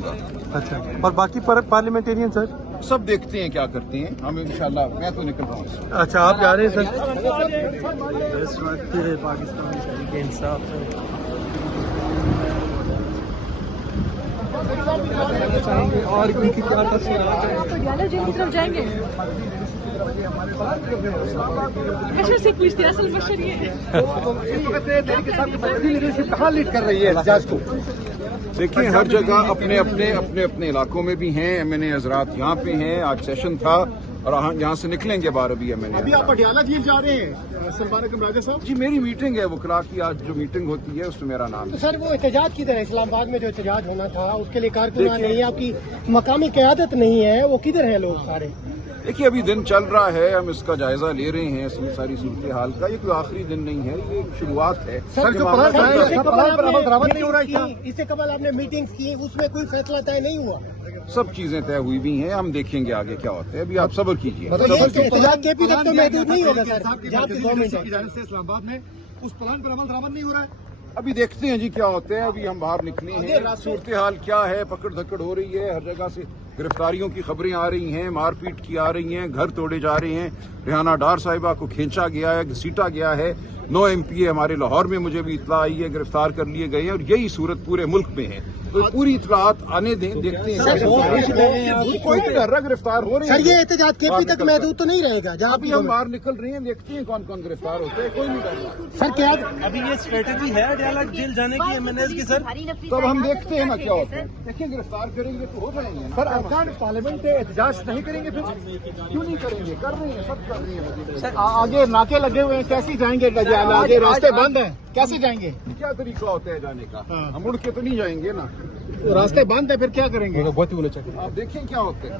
जाऊंगा। अच्छा, और बाकी पार्लियामेंटेरियन सर? सब देखते हैं क्या करते हैं, हम इंशाल्लाह। मैं तो निकल रहा हूँ। अच्छा, आप जा रहे हैं सर? इस वक्त पाकिस्तान तहरीक इंसाफ और उनकी क्या तस्वीर पटियाला जेल की तरफ जाएंगे। कश्मीर से पूछते हैं, असल बशर ये कहाँ लीड कर रही है एहतजाज को? देखिए, हर जगह अपने अपने इलाकों में भी हैं MNA हजरात, यहाँ पे हैं। आज सेशन था और यहाँ से निकलेंगे 12 भी MNA। अभी आप पटियाला जेल जा रहे हैं सलमान अकरम राजा साहब? जी, मेरी मीटिंग है वकला की, आज जो मीटिंग होती है उसमें मेरा नाम तो है। सर वो एहतजाज किधर है? इस्लामाबाद में जो एहतजाज होना था उसके लिए कारकुनान नहीं है, आपकी मकामी क़यादत नहीं है, वो किधर है लोग सारे? देखिए, अभी दिन चल रहा है, हम इसका जायजा ले रहे हैं, इसमें सारी सूरत हाल का। ये कोई आखिरी दिन नहीं है, ये शुरुआत है। सर, जो इससे था कबल आपने मीटिंग्स की, उसमें कोई फैसला तय नहीं हुआ? सब चीजें तय हुई भी हैं, हम देखेंगे आगे क्या होता है। अभी आप सब्र कीजिए। तो ये एहतजाज केपी तक तो महदूद नहीं होगा सर, जहाँ पे गवर्नमेंट है। इस्लामाबाद में उस प्लान पर अमल दरामद नहीं हो रहा है। अभी देखते हैं जी क्या होता है। अभी हम बाहर निकले हैं, सूरत हाल क्या है, पकड़ धकड़ हो रही है, हर जगह से गिरफ्तारियों की खबरें आ रही हैं, मारपीट की आ रही हैं, घर तोड़े जा रहे हैं। रेहाना डार साहिबा को खींचा गया है, घसीटा गया है। 9 MPA हमारे लाहौर में मुझे भी इतला आई है, गिरफ्तार कर लिए गए हैं, और यही सूरत पूरे मुल्क में है। तो पूरी इतलात आने दें, देखते हैं। कोई नहीं डर रहा, गिरफ्तार हो रहे हैं। सर, ये एहतजाज केपी तक महदूद तो नहीं रहेगा? जहाँ अभी हम बाहर निकल रहे हैं, देखते हैं कौन कौन गिरफ्तार होते हैं। कोई नहीं डर रहा। सर क्या अभी ये स्ट्रेटेजी है अडयाला जेल जाने की MNAs की सर? तब हम देखते हैं ना क्या होता है। देखिए, गिरफ्तार करेंगे तो हो जाएंगे। सर, अरकान पार्लियामेंट में एहतजाज नहीं करेंगे फिर? क्यों नहीं करेंगे? कर रहे हैं, सब कर रहे हैं। आगे नाके लगे हुए हैं, कैसे जाएंगे? आगे रास्ते बंद हैं, कैसे जाएंगे? क्या तरीका होता है जाने का? हम उड़ के तो नहीं जाएंगे ना। रास्ते बंद है, फिर क्या करेंगे? आप देखें क्या होता है।